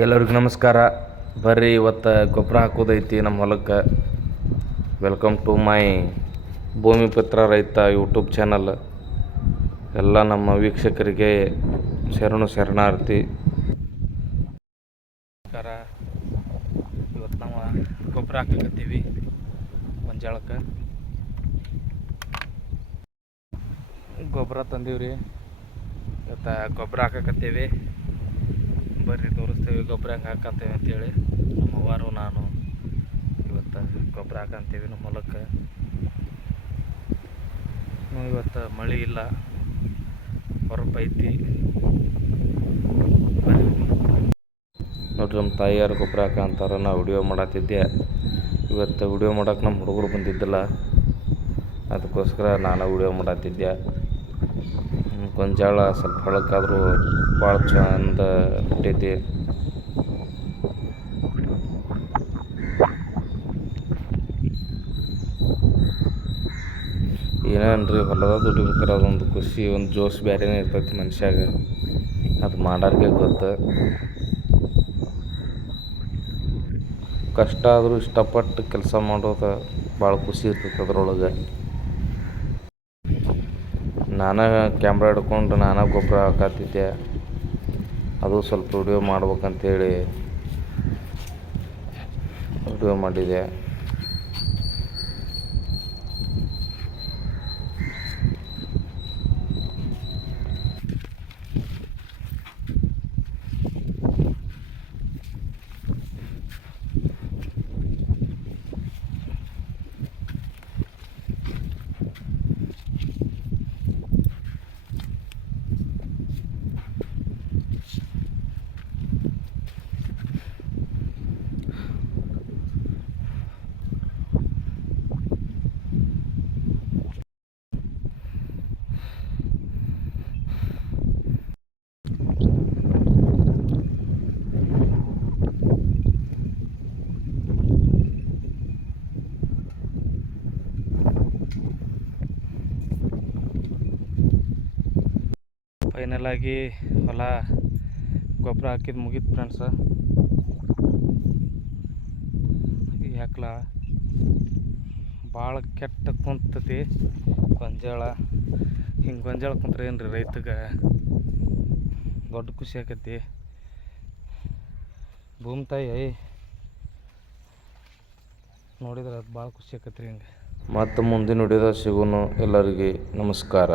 ಎಲ್ಲರಿಗೂ ನಮಸ್ಕಾರ. ಬರ್ರಿ ಇವತ್ತು ಗೊಬ್ಬರ ಹಾಕೋದೈತಿ ನಮ್ಮ ಹೊಲಕ್ಕೆ. ವೆಲ್ಕಮ್ ಟು ಮೈ ಭೂಮಿಪುತ್ರ ರೈತ ಯೂಟ್ಯೂಬ್ ಚಾನಲ್. ಎಲ್ಲ ನಮ್ಮ ವೀಕ್ಷಕರಿಗೆ ಶರಣಾರ್ಥಿ. ನಮಸ್ಕಾರ. ಇವತ್ತು ನಾವು ಗೊಬ್ಬರ ಹಾಕಕತ್ತೀವಿ ಗೊಂಜಾಳಕ್ಕೆ. ಗೊಬ್ಬರ ತಂದೀವ್ರಿ. ಇವತ್ತು ಗೊಬ್ಬರ ಹಾಕಕತ್ತೀವಿ. ಬರ್ರಿ ತೋರಿಸ್ತೀವಿ ಗೊಬ್ಬರ ಹೆಂಗೆ ಹಾಕಂತೇವೆ ಅಂತೇಳಿ. ನಮ್ಮ ಅವ್ವಾರು ನಾನು ಇವತ್ತು ಗೊಬ್ಬರ ಹಾಕಂತೀವಿ ನಮ್ಮ ಹೊಲಕ್ಕೆ. ಇವತ್ತು ಮಳೆ ಇಲ್ಲ, ಹೊರಪೈತಿ. ನೋಡ್ರಿ ನಮ್ಮ ತಾಯಿಯಾರು ಗೊಬ್ಬರ ಹಾಕಂತಾರೆ. ನಾವು ವಿಡಿಯೋ ಮಾಡತ್ತಿದ್ದೆ. ಇವತ್ತು ವಿಡಿಯೋ ಮಾಡೋಕೆ ನಮ್ಮ ಹುಡುಗರು ಬಂದಿದ್ದಿಲ್ಲ, ಅದಕ್ಕೋಸ್ಕರ ನಾನು ವಿಡಿಯೋ ಮಾಡತ್ತಿದ್ದೆ. ಗೊಂಜಾಳ ಸ್ವಲ್ಪ ಹಳಕ್ಕಾದರೂ ಭಾಳ ಚಂದ ಹುಟ್ಟೈತಿ. ಏನೇನ್ರಿ ಹೊಲದ ದುಡಿಬೇಕಾರೆ ಅದೊಂದು ಖುಷಿ, ಒಂದು ಜೋಶ್ ಬೇರೆನೇ ಇರ್ತೈತಿ ಮನುಷ್ಯಾಗ. ಅದು ಮಾಡೋರಿಗೆ ಗೊತ್ತು. ಕಷ್ಟ ಆದರೂ ಇಷ್ಟಪಟ್ಟು ಕೆಲಸ ಮಾಡೋದು ಭಾಳ ಖುಷಿ ಇರ್ತೈತೆ ಅದ್ರೊಳಗೆ. ನಾನೇ ಕ್ಯಾಮ್ರಾ ಹಿಡ್ಕೊಂಡು ನಾನೇ ಗೊಬ್ಬರ ಹಾಕತ್ತಿದ್ದೆ. ಅದು ಸ್ವಲ್ಪ ವಿಡಿಯೋ ಮಾಡ್ಬೇಕಂತೇಳಿ ವಿಡಿಯೋ ಮಾಡಿದೆ. ಫೈನಲ್ ಆಗಿ ಹೊಲ ಗೊಬ್ಬರ ಹಾಕಿದ್ದು ಮುಗೀತು ಫ್ರೆಂಡ್ಸ. ಈ ಹಾಕ್ಲ ಭಾಳ ಕೆಟ್ಟ ಕುಂತತಿ ಗೊಂಜಾಳ. ಹಿಂಗೆ ಗೊಂಜಾಳ ಕುಂತ್ರೆ ಏನು ರೀ ರೈತಗೆ ದೊಡ್ಡ ಖುಷಿ ಆಕತಿ. ಭೂಮಿ ತಾಯಿ ನೋಡಿದ್ರೆ ಅದು ಭಾಳ ಖುಷಿ ಆಕತ್ರಿ. ಹಿಂಗೆ ಮತ್ತೆ ಮುಂದಿನ ವಿಡಿಯೋದಾಗ ಸಿಗೋನು. ಎಲ್ಲರಿಗೆ ನಮಸ್ಕಾರ.